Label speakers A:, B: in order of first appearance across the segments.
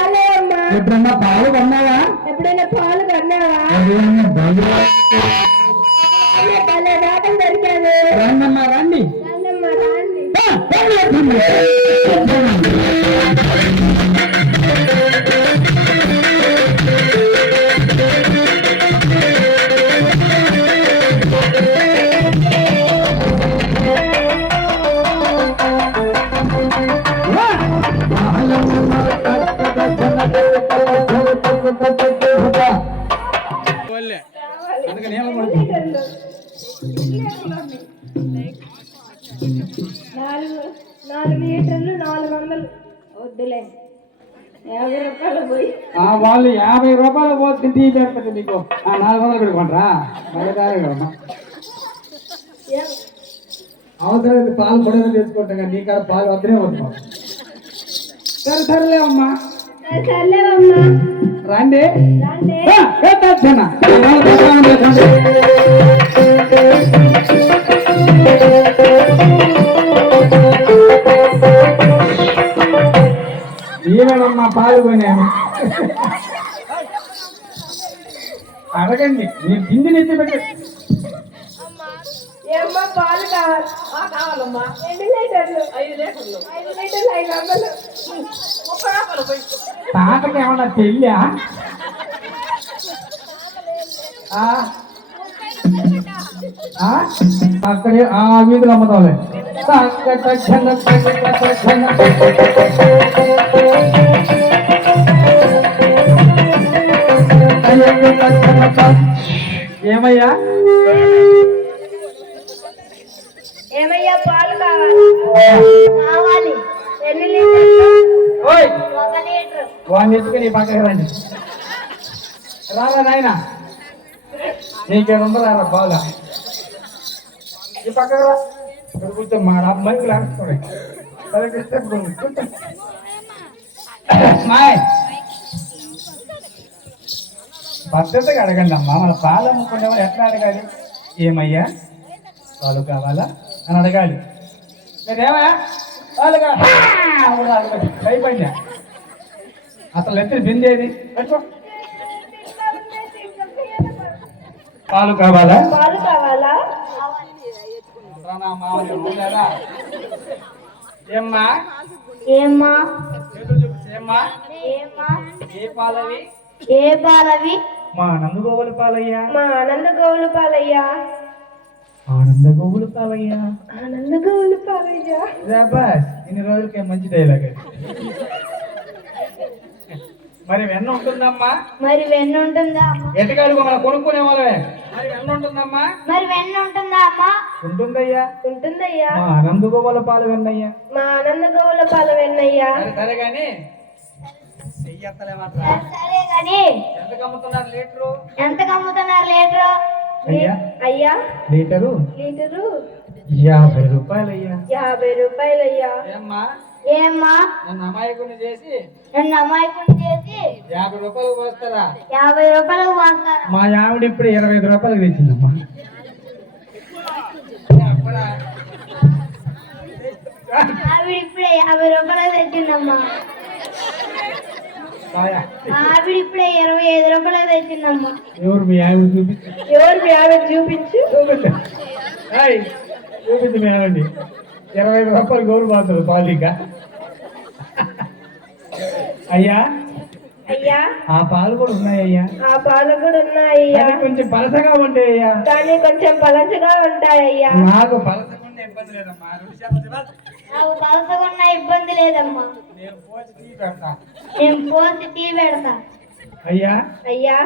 A: ఎప్పుడన్నా పాలు కొన్నావా?
B: ఎప్పుడైనా పాలు కన్నావా?
A: రండి.
B: రండి.
A: రండి, వాళ్ళు యాభై రూపాయలు పోసుకుని టీ పెడతాడు మీకు. ఆ నాలుగు వందలు పెట్టుకుంటారా బయట
B: ఏం?
A: అవసరం పాలు పొడవ తెచ్చుకుంటాం కానీ నీ కాడ పాలు వద్దనే వద్దాం. సరే సరేలే అమ్మా. రండి. ఆ, పెట్టొచ్చునా? పాలు ప్రసాదం పెట్టండి. ఈమెనమ్మా పాలు కొనేమి అడగండి మీరు కింది నెత్తి పెట్టండి
B: ఏమ్మా పాలు కావాలి
C: కావాలమ్మా
B: ఎన్ని లీటర్లు
C: ఐదు లీటర్లు
B: ఐదు లీటర్లు ఐదు వందలు
C: ముప్పై రూపాయలు పోయి
A: తాతకి ఏమన్నా? ఆ? అక్కడే ఆ వీధిలో అమ్మతాంలే సంకట ఘన సంకట ఘన. ఏమయ్యా?
B: ఏమయ్యా పాలు కావాలి. కావాలి. ఎన్ని లీటర్లు?
A: ఓయ్!
B: ఒక లీటర్.
A: వాడిని ఎత్తుకుని పక్కకి రండి. రారా నాయన? నీకేముందో? రారా బాగా ఈ పక్కకు రా మా అమ్మాయికి పద్ధతిగా అడగండి అమ్మా మన పాలు అమ్ముకునేవారు ఎట్లా అడగాలి ఏమయ్యా పాలు కావాలా అని అడగాలి మీరేమా పాలు కావాలి భయపడినా అసలు ఎత్తి బిందేది పాలు కావాలా
B: పాలు కావాలా
A: రానా మామయ్య, ఊరేరా. ఏమ్మా? ఏ పాలవి
B: ఏ పాలవి
A: మా నందగోవుల పాలయ్యా.
B: మా ఆనంద గోవులు పాలయ్యా.
A: ఆనంద గోవుల పాలయ్యా.
B: ఆనంద గోవులు పాలయ్యా
A: ఇన్ని రోజులకే మంచి డైలాగ్ మరి వెన్న ఉంటుందమ్మా?
B: మరి వెన్న ఉంటుందా
A: ఎటకాడుకో మనం కొనుక్కునే వాళ్ళమే. మరి వెన్న ఉంటుందమ్మా?
B: మరి వెన్న ఉంటుందా అమ్మా?
A: ఉంటుందయ్యా.
B: ఉంటుందయ్యా.
A: మా నందగోవుల పాలు వెన్నయ్యా.
B: మా ఆనంద గోవుల పాల వెన్నయ్యా.
A: సరే చెయ్యత్తలేమంటారా
B: సరే కానీ
A: ఎంత అమ్ముతున్నారు లీటరు?
B: ఎంత కమ్ముతున్నారు లీటరు?
A: అయ్యా.
B: అయ్యా.
A: లీటరు?
B: లీటరు?
A: యాభై రూపాయలు అయ్యా
B: యాభై రూపాయలయ్యా.
A: ఏమ్మా?
B: ఏమ్మా?
A: నన్ను అమాయకుని చేసి
B: నన్ను అమాయకుని చేసి
A: యాభై రూపాయలు పోస్తారా?
B: యాభై రూపాయలకు పోస్తారా?
A: మా ఆవిడ ఇప్పుడు ఇరవై ఐదు రూపాయలకు తెచ్చిందమ్మా?
B: ఆవిడ ఇప్పుడే యాభై రూపాయలకు తెచ్చిందమ్మా. ఆవిడ ఇప్పుడే ఇరవై ఐదు రూపాయలకు తెచ్చిందమ్మా.
A: ఎవరు మీ ఆవిడ చూపించు
B: ఎవరు మీ ఆవిడ చూపించు.
A: చూపించు. ఏయ్, చూపించు మీ ఆవిడ ఇరవై ఐదు రూపాయలు గౌరు పోతారు పాలిక అయ్యా?
B: అయ్యా?
A: ఆ పాలు కూడా ఉన్నాయ్యా
B: ఆ పాలు కూడా ఉన్నాయ్యా.
A: కొంచెం పలసగా ఉంటాయ్యా
B: కానీ కొంచెం పలచగా ఉంటాయ్యా
A: నాకు పలసగా ఉండే ఇబ్బంది లేదమ్మా.
B: నాకు పలసగా ఉన్న ఇబ్బంది లేదమ్మా.
A: నేను పోసి టీ పెడతా.
B: నేను పోసి టీ పెడతా.
A: అయ్యా?
B: అయ్యా?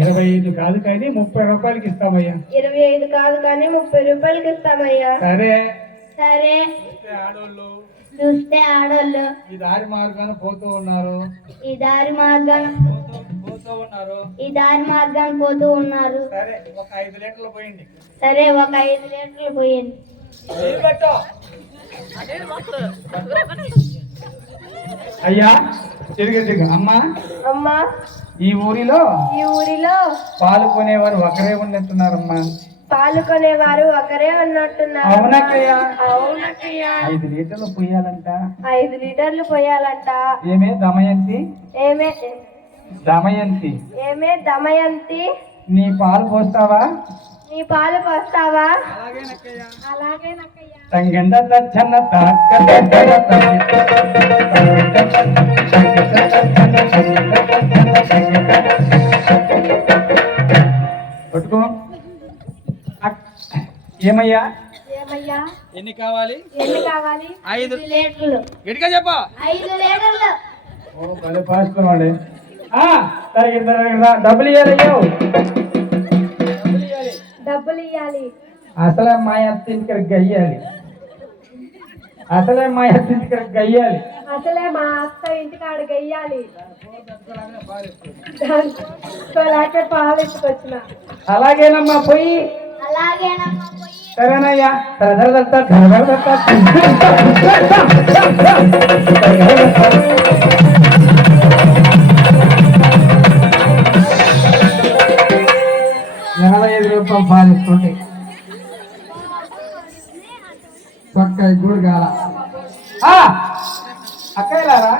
A: ఇరవై ఐదు కాదు కానీ ముప్పై రూపాయలకి ఇస్తామయ్యా.
B: ఇరవై ఐదు కాదు కానీ ముప్పై రూపాయలకి ఇస్తామయ్యా.
A: సరే.
B: సరే.
A: చూస్తే ఆడోళ్ళు.
B: చూస్తే ఆడోళ్ళు.
A: ఈ దారి మార్గాన పోతూ ఉన్నారు.
B: ఈ దారి మార్గాన
A: పోతూ ఉన్నారు.
B: ఈ దారి మార్గాన్ని పోతూ ఉన్నారు.
A: సరే ఒక ఐదు లీటర్లు పోయింది
B: సరే ఒక ఐదు లీటర్లు
A: పెట్టు. అయ్యా తిరిగి తిరిగి. అమ్మా
B: అమ్మా.
A: ఈ ఊరిలో
B: ఈ ఊరిలో
A: పాలు కొనేవారు ఒకరే ఉన్నట్టున్నారమ్మా.
B: పాలుకొనేవారు ఒకరే ఉన్నట్టున్నారు
A: అవునక్కయ్య. ఐదు లీటర్లు పోయాలంట
B: ఐదు లీటర్లు పోయాలంట
A: ఏమే దమయంతి?
B: ఏమే?
A: దమయంతి.
B: ఏమే దమయంతి?
A: నీ పాలు పోస్తావా?
B: నీ పాలు పోస్తావా?
A: అలాగే నక్కయ్య తంగెండ తచ్చన తాక ఏమయ్యా?
B: ఏమయ్యా?
A: ఎన్ని కావాలి?
B: ఎన్ని కావాలి?
A: ఐదు.
B: లీటర్లు.
A: గట్టిగా చెప్పా.
B: ఐదు లీటర్లు.
A: ఓ భలే వాడే ఆ డబ్బులు ఇవ్వాలి డబ్బులు ఇవ్వాలి అసలే మా అత్త ఇంటికి గయ్యాలి. అసలే మా అత్త ఇంటికి గయ్యాలి.
B: అసలే మా అత్త ఇంటికాడ గెయ్యాలి. దాంతో పాలు ఇచ్చుకొచ్చిన
A: అలాగేనమ్మా పోయి. సరేనయ్యా. తరదరదత్త తరదరదత్త ఎనభై ఐదు రూపాయలు పాలిస్తుంటే పక్క గుడి కాల అక్కయ్యలారా?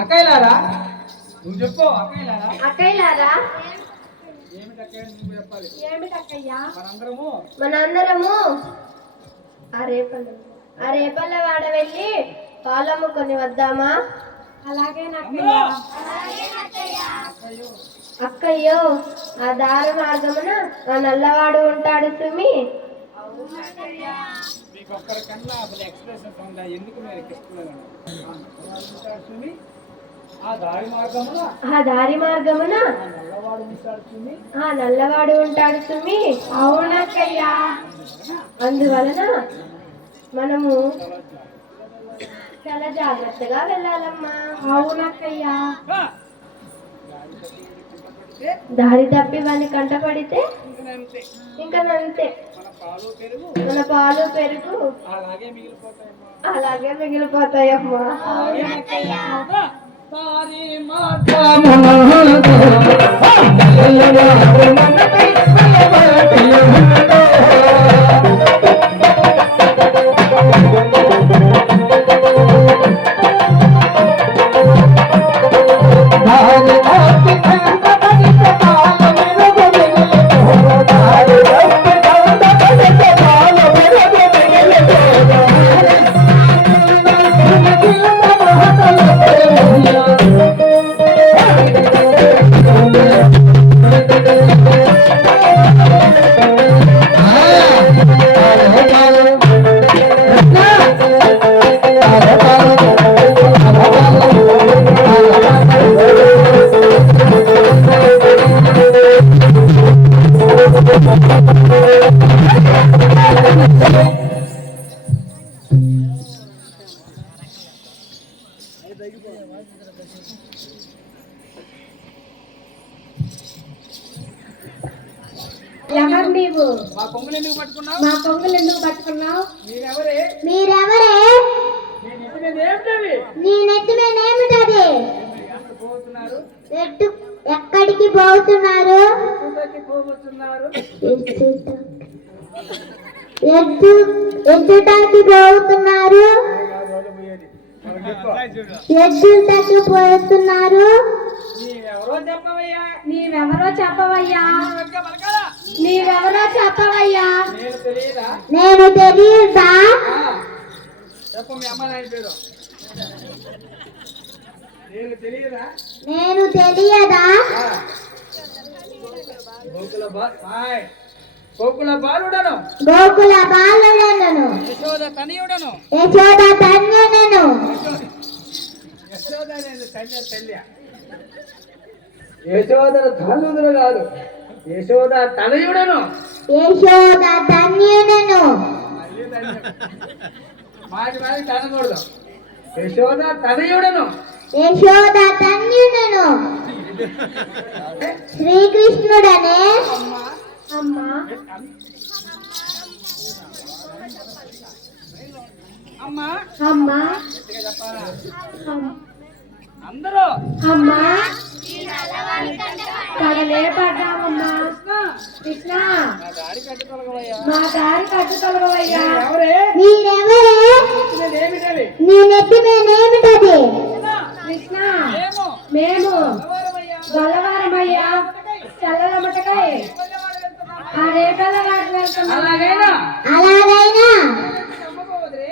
A: అక్కయ్యలారా? నువ్వు చెప్పు అక్కయ్యలారా?
B: అక్కయ్యలారా?
A: ఏమిటి అక్కయ్య నువ్వు చెప్పాలి
B: ఏమిటక్కయ్యా?
A: మనందరము?
B: మనందరము? ఆ రేపల్ల ఆ రేపల్ల వాడ వెళ్ళి పాలు అమ్ముకొని వద్దామా? అలాగే అక్కయ్యో ఆ దారి మార్గమున ఆ నల్లవాడు ఉంటాడు సుమి.
A: మీకు ఒక్కరికన్నా అసలు ఎక్స్ప్రెషన్స్ ఉంటాయి ఎందుకు మీరు ఆ దారి మార్గమున
B: ఆ దారి మార్గమున
A: నల్లవాడు ఉంటాడు చూమి
B: ఆ నల్లవాడు ఉంటాడు సుమి. అవునక్కయ్యా అందువలన మనము చాలా జాగ్రత్తగా వెళ్ళాలమ్మా. అవునక్కయ్యా దారి తప్పి వాని కంట పడితే ఇంకా అంతే
A: మన పాలు పెరుగు. అలాగే మిగిలిపోతాయమ్మా.
B: అలాగే ఎవరు నీవు?
A: మా కొంగులు ఎందుకు పట్టుకున్నావు?
B: మా కొంగులు ఎందుకు పట్టుకున్నావు?
A: మీరెవరే?
B: నీ నెత్తి మీద ఏమిటది? ఎట్టు ఎక్కడికి పోతున్నారు? ఎద్దు ఎద్దుటాకి పోతున్నారు? ఎద్దుటకి పోతున్నారు
A: నీవెవరో చెప్పవయ్యా?
B: నీవెవరో చెప్పవయ్యా?
A: నేను తెలియదా?
B: నేను తెలియదా?
A: గోకుల బాలుడను.
B: గోకుల బాలుడను.
A: యశోద తనయుడను.
B: యశోద ధన్యునను
A: యశోద అనేది తల్లి తల్లి యశోద ధనుదులు కాదు. యశోద తనయుడను.
B: యశోద
A: తల్లి. మాటి మాటి తనకూడదు. యశోద తనయుడను.
B: యశోద ధన్యునను శ్రీకృష్ణుడనే. అమ్మా.
A: అమ్మా.
D: అమ్మా.
A: అందరూ.
D: అమ్మా. పడ్డామమ్మా
A: కృష్ణ.
D: మా దారి కట్టు తొలగవయ్యా.
A: ఎవరే
D: మీరెవరే? నేనేమిటది
A: కృష్ణ.
D: మేము. గొల్లవారమయ్యా చల్లలమ్మటకాయ ఆ రేపల్ల వాటి వెళ్తున్నాం
A: అలాగైనా?
D: అమ్మగోరవే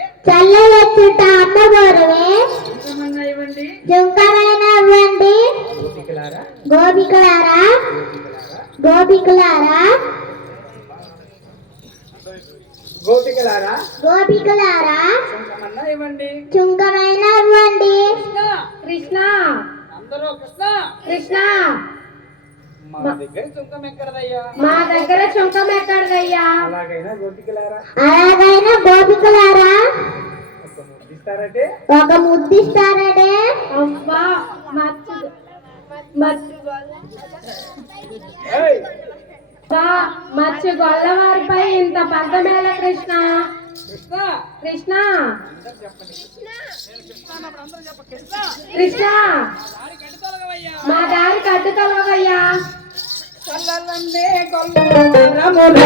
A: ఇంతమన్నా ఇవ్వండి.
D: జుంకమైన ఇవ్వండి.
A: గోపికలారా?
D: గోపికలారా? గోపికలారా?
A: గోపికలారా?
D: గోపికలారా?
A: ఇంతమన్నా ఇవ్వండి.
D: చుంకమైన ఇవ్వండి.
A: కృష్ణ.
D: కృష్ణ.
A: అందరూ కృష్ణ.
D: కృష్ణ.
A: మా దగ్గర చుంకం ఎక్కడదయ్యా
D: మా దగ్గర చుంకం ఎక్కడదయ్యా
A: అలాగైనా గోపికలారా?
D: అలాగైనా గోపికలారా?
A: ఒక ముద్దిస్తారంటే?
D: ఒక ముద్దిస్తారటే? అబ్బా మచ్చు గొల్లవారిపై ఇంత పగ్గమేళ కృష్ణ?
A: కృష్ణ!
D: కృష్ణ?
A: నేను కృష్ణ! అన్నప్పుడు చల్లలన్నే కొల్లరములు